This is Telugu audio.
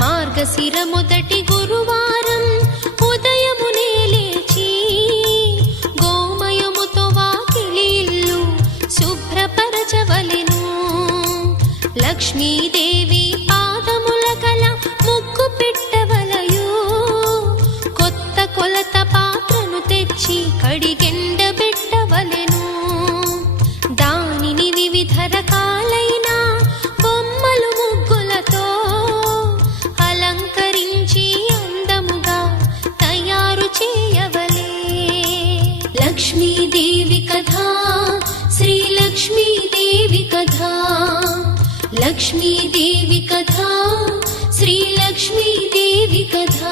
మార్గశిర మొదటి గురువారం ఉదయమునే లేచి గోమయముతో వాకిలి ఇల్లు శుభ్రపరచవలెను. లక్ష్మీదేవి పాదముల కల ముగ్గు పెట్టవలయు. కొత్త కొలత పాత్రను తెచ్చి కడిగి చేయవలే లక్ష్మీదేవి కథ శ్రీలక్ష్మీదేవి కథ. లక్ష్మీదేవి కథ శ్రీలక్ష్మీదేవి కథ.